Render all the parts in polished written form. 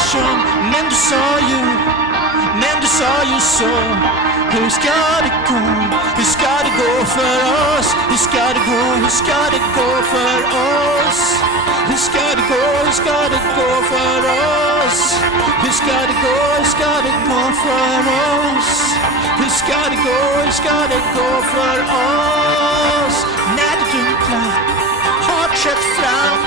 universum. Men du sa ju så. Hur ska det gå? Hur ska det gå för oss? Hur ska det gå? Hur ska det gå för oss? Hur ska det gå? Hur ska det gå för oss? Hur ska det gå? Hur ska det gå för oss? Hur ska det gå? Hur ska det gå för oss? När det dunklar har trätt fram.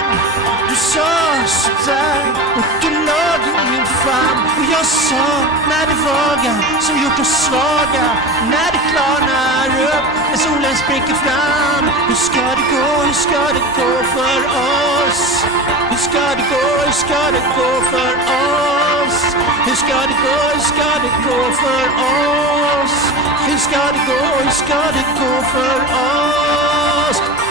Du sa sådär och du lade min famn. Och jag sa när det vaga som gjort oss svaga. När det klarnar upp när solen spricker fram. Hur ska det gå? Hur ska det gå för oss? Hur ska det gå? Hur ska det gå för oss? Hur ska det gå? Hur ska det gå för oss? Hur ska det gå? Hur ska det gå för oss?